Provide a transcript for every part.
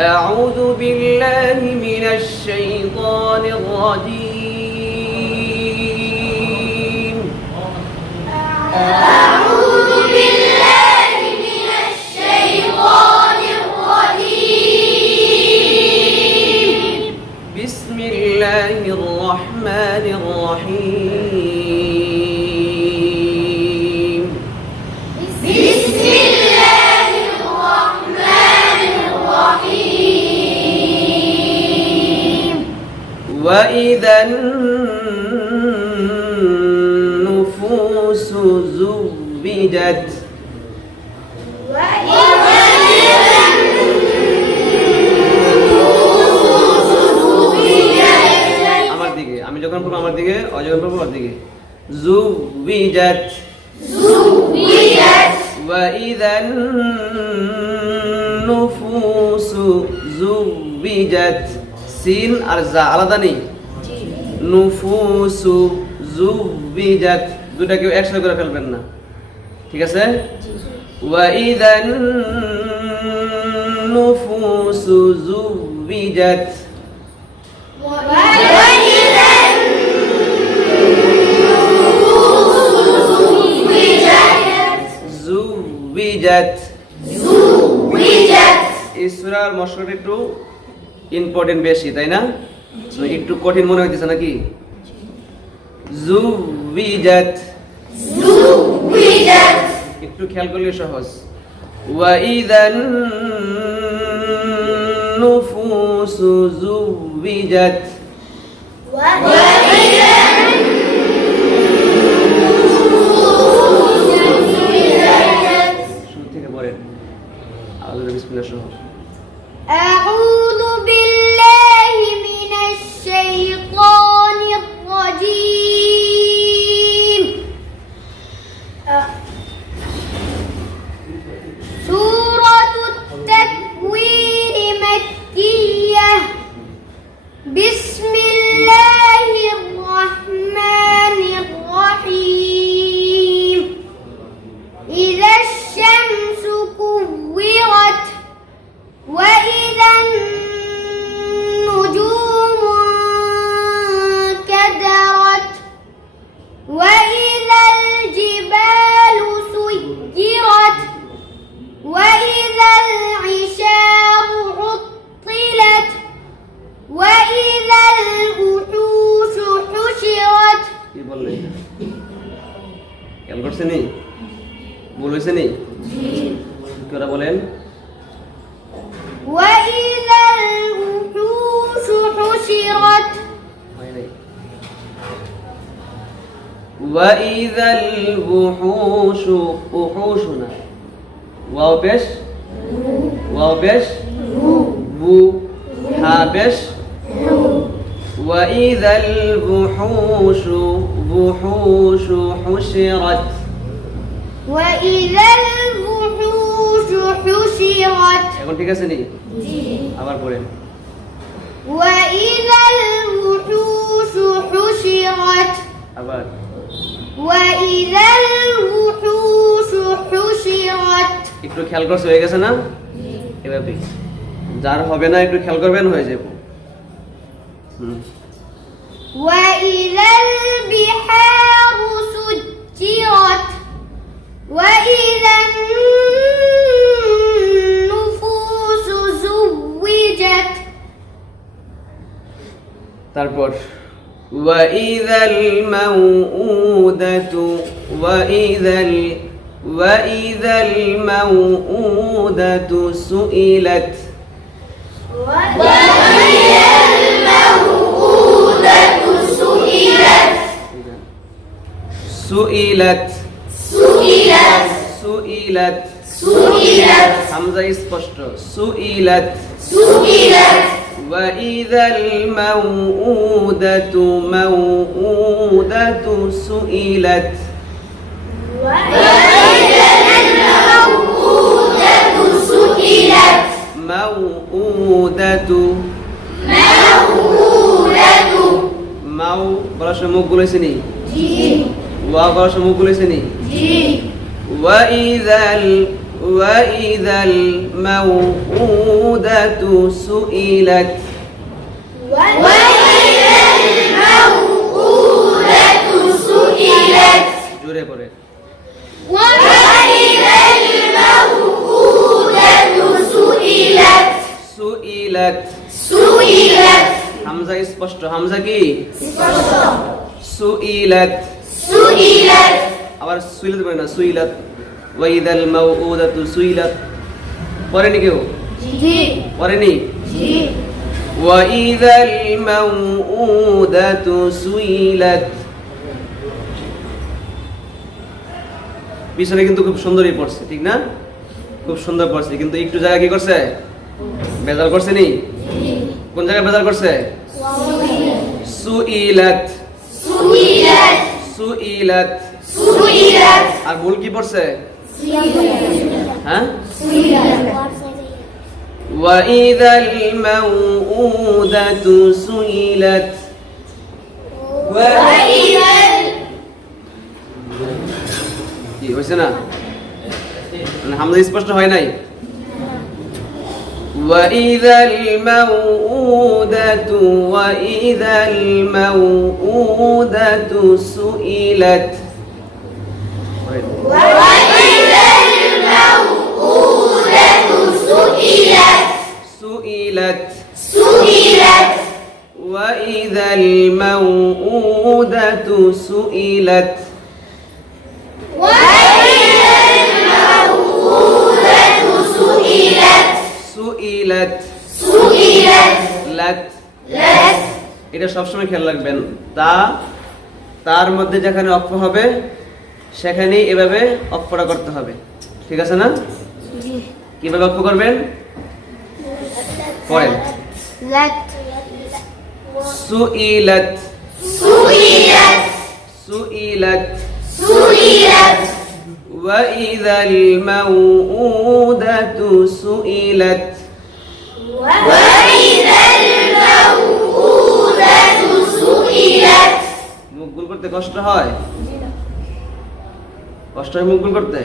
أعوذ بالله من الشيطان الرجيم أعوذ بالله من الشيطان الرجيم بسم الله الرحمن الرحيم بسم الله الرحمن الرحيم وإذا النفوس زوجت আমার দিকে আমি যখন পড়বো আমার দিকে ও যখন পড়বো ওর দিকে زوجت وإذا النفوس زوجت সিন আর জা আলাদা নেই নুফুসু জুবিজাত দুটাকে একসাথে করে ফেলবেন না ঠিক আছে وإذا النفوس زوجت زوجت এই সূরার মশলাটা একটু ইম্পর্টেন্ট বেশি তাই না একটু কঠিন মনে হইতেছে নাকি زوجت একটু খেয়াল করলে সহজ وإذا النفوس زوجت শুরু থেকে পড়েন আল্লাহ বিসমিল্লাহ সহ أعوذ بالله من الشيطان الرجيم سورة التكوير مكية بسم الله الرحمن الرحيم إذا الشمس كورت وإذا النجوم انكدرت وإذا الجبال سيرت وإذا العشار عطلت وإذا الوحوش حشرت কি বললেন কেমন করছেন নি বলেছেন নি কি ওরা বলেন وإذا الوحوش حشرت وإذا الوحوش وحوشنا واو بش بو ها بش وإذا الوحوش حشرت وإذا الوحوش حشرت এখন ঠিক আছে নি আবার পড়েন وإذا الوحوش حشرت আবার وإذا الوحوش حشرت একটু খেয়াল করছে হয়ে গেছে না এভাবে যার হবে না একটু খেয়াল করবেন হয়ে যাবে وإذا البحار سجرت وإذا النفوس زوجت তারপর وإذا الموءودة وإذا الموءودة سئلت وإذا الموءودة سئلت হামজা স্পষ্ট سئلت وإذا الموءودة سئلت موءودة মাউ বলার সময় মুখ গুলোইছে নি ওয়া বলার সময় মুখ গুলোইছে নি ওয়া ইযাল وإذا الموءودة سئلت وإذا الموءودة سئلت জোরে পড়ে وإذا الموءودة سئلت سئلت سئلت হামজা স্পষ্ট হামজা কি سئلت سئلت আবার সুইলাত বলে না সুইলাত وإذا الموءودة سئلت পড়েনি কেউ জি পড়েনি জি وإذا الموءودة سئلت পিছনে কিন্তু খুব সুন্দরই পড়ছে ঠিক না খুব সুন্দর পড়ছে কিন্তু একটু জায়গা কি করছে বেজাল করছে নি কোন জায়গায় বেজাল করছে সুইলাত سئلت সুইলাত سئلت আর ভুল কি পড়ছে হ্যাঁ وإذا الموءودة سئلت وإذا কি হইছে না মানে হামজা স্পষ্ট হয় নাই وإذا الموءودة سئلت وإذا الموءودة سئلت سئلت سئلت وإذا الموءودة سئلت وإذا الموءودة سئلت سئلت سئلت لت لت এটা সবসময় খেয়াল রাখবেন তার মধ্যে যেখানে অক্ষ হবে সেখানেই এভাবে অক্ষটা করতে হবে ঠিক আছে না কিভাবে অক্ষ করবেন পড়েন لت سئلت سئلت سئلت سئلت وإذا الموءودة سئلت وإذا الموءودة سئلت মুখ গোল করতে কষ্ট হয় কষ্ট হয় মুখ গোল করতে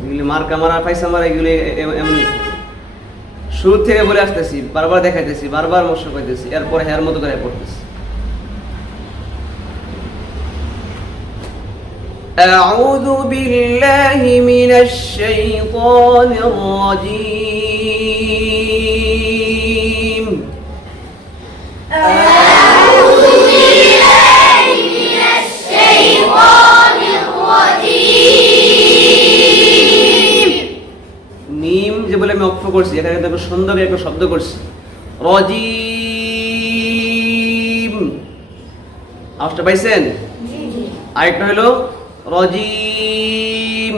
এগুলি মার্কা মারা পয়সা মারা এগুলি এমনি শুরু থেকে বলে আসতেছি বারবার দেখাইতেছি বারবার মশা পাইতেছি এরপরে হেয়ার মতো করে পড়তেছি أعوذ بالله من الشيطان الرجيم أعوذ بالله من الشيطان الرجيم মিম যে বলে আমি অক্ষ করছি এখানে কিন্তু একটা সুন্দর একটা শব্দ করছি রজিম আওয়াজটা পাইছেন আরেকটা হলো রজিম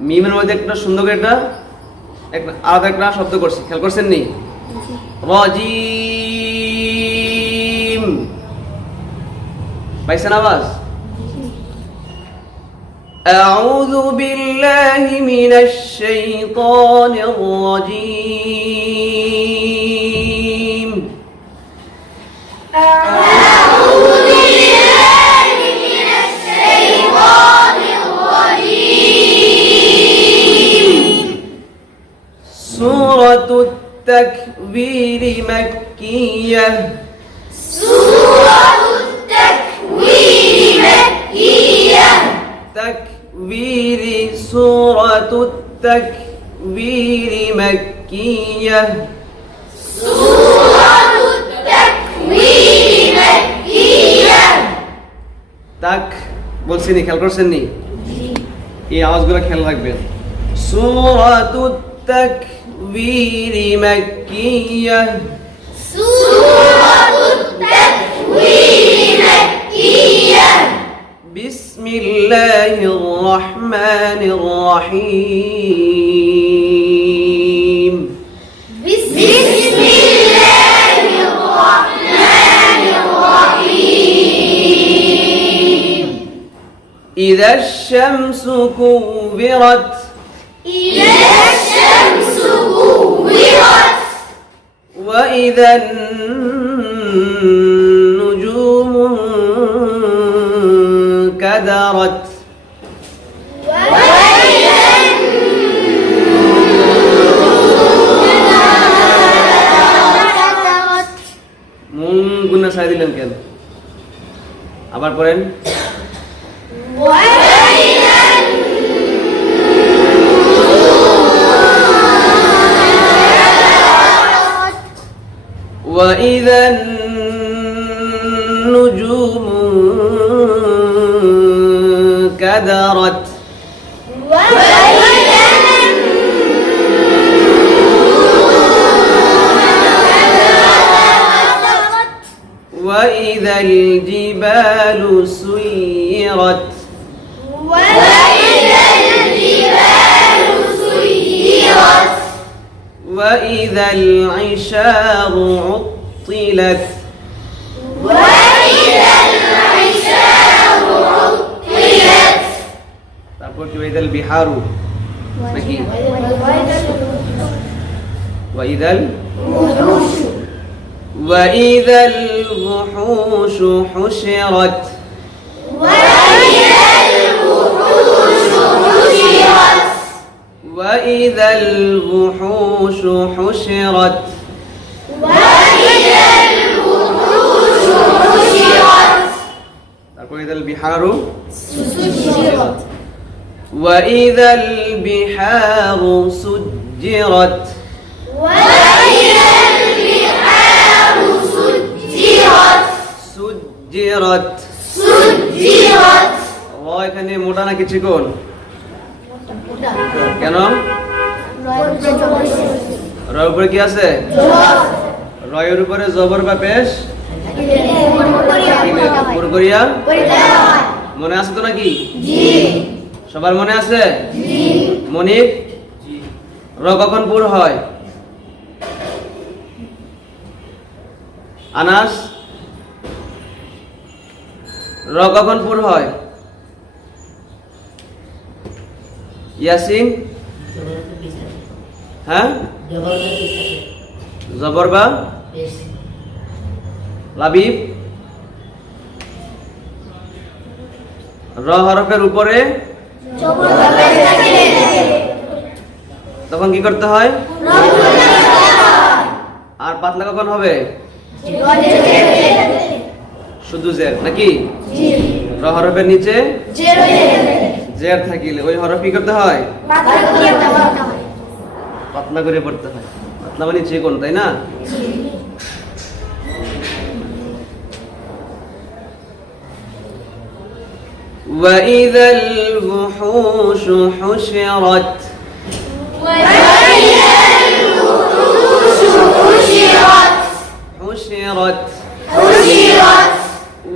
মিমের মধ্যে একটা সুন্দর একটা আলাদা একটা শব্দ করছি খেয়াল করছেন নি রজিম পাইছেন আওয়াজ أعوذ بالله من الشيطان الرجيم أعوذ بالله من الشيطان الرجيم سورة التكبير مكية سورة التكوير مكية تكبير سورة التكبير مكية سورة التكوير مكية তাক বলছি নি খেয়াল করছেন নি এই আওয়াজগুলো খেয়াল রাখবেন সূরাতুত তাকবীর মাক্কিয়া سورة التكوير مكية বিসমিল্লাহির রহমানির রহিম بسم الله الرحمن الرحيم إذا الشمس كورت إذا الشمس كورت وإذا النجوم كدرت انكدرت মুন গুনা সাই দিলেন কেন? আবার পড়েন। وإذا النجوم انكدرت وإذا الجبال سيرت وإذا العشار عطلت তারপর কি ওয়াইদাল বিহারু নাকি ওয়াইদাল ওয়াইদাল وحوش حشرت وإذا الوحوش حشرت وإذا البحار سجرت وإذا البحار سجرت سجرت এখানে মোটা নাকি চিকন? কেন? রয়ের উপরে কি আছে? রয়ের উপরে জবর বা পেশ পুর করিয়া মনে আছে তো নাকি? সবার মনে আছে? মনির র কখন পুর হয়? আনাস র কখন পুর হয়? ইয়াসিন হ্যাঁ জবর বা লাবিব র হরফের উপরে তখন কি করতে হয়? আর পাতলা কখন হবে? শুধু জের নাকি? র হরফের নিচে জের থাকিলে ওই হরফ কি করতে হয়? পাতলা করে পড়তে হয়। পাতলা মানে চিকন, তাই না? وإذا الوحوش حشرت حشرت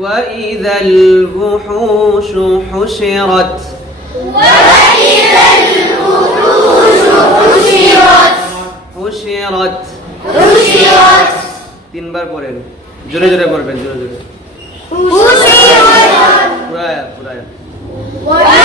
وإذا الوحوش حشرت حشرت তিনবার পড়েন, জোরে জোরে পড়বেন, জোরে জোরে পুরা পুরা